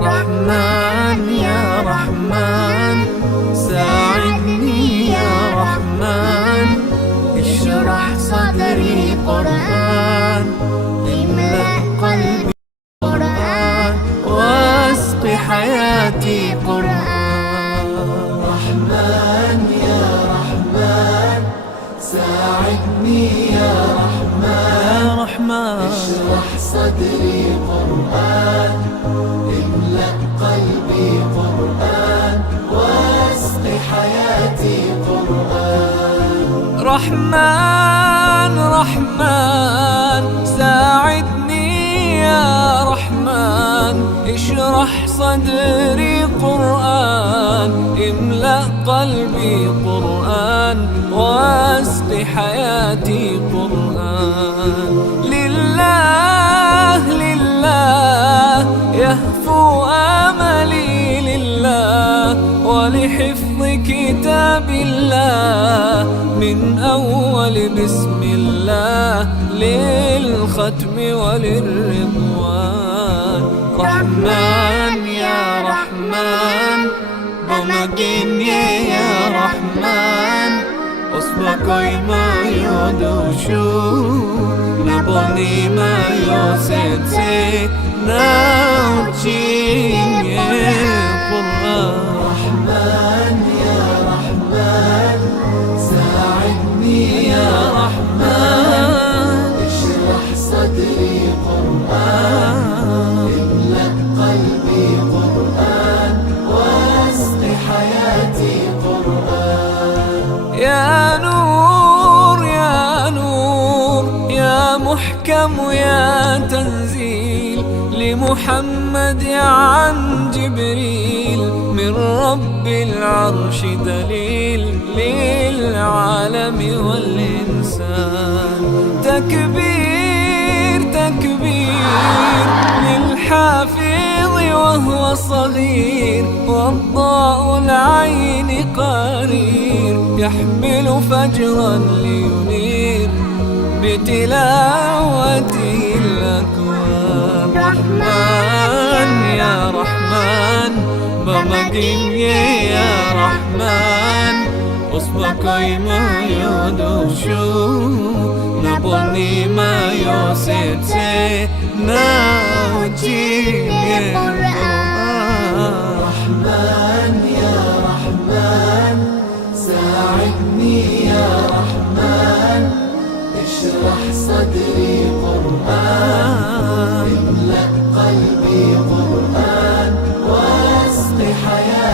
رحمن يا رحمن ساعدني يا رحمن، اشرح صدري قرآن، املأ قلبي قرآن، واسق حياتي قرآن. رحمن يا رحمن ساعدني يا رحمن، اشرح صدري قرآن، املأ قلبي قرآن، واسق حياتي قرآن. رحمن رحمن ساعدني يا رحمن، اشرح صدري قرآن، املأ قلبي قرآن، واسق حياتي قرآن. لله لله يهفو آملي لله، ولحفظ كتاب الله من أول بسم الله للختم وللرضوان. رحمن يا رحمن بمجيني يا رحمن، أصبحي ما يدوشو نبني ما يوسنسي ناوتشين قرآن. رحمن يا رحمن ساعدني يا رحمن، اشرح صدري قرآن، املأ قلبي قرآن، واسق حياتي قرآن. يا نور يا نور يا محكم يا تنزيل لمحمد عن جبريل، من رب العرش دليل للعالم والإنسان. تكبير تكبير للحافظ وهو صغير، والضاء العين قرير، يحمل فجرا لينير بتلاوته الأكوان. رحمن يا رحمن بمجيني يا رحمن، أصبحي ما يدوشو نبني ما يوسيتي ناوتشيني قرآن. رحمن يا رحمن ساعدني يا رحمن، اشرح صدري قرآن، املأ قلبي قرآن، واسق حياتي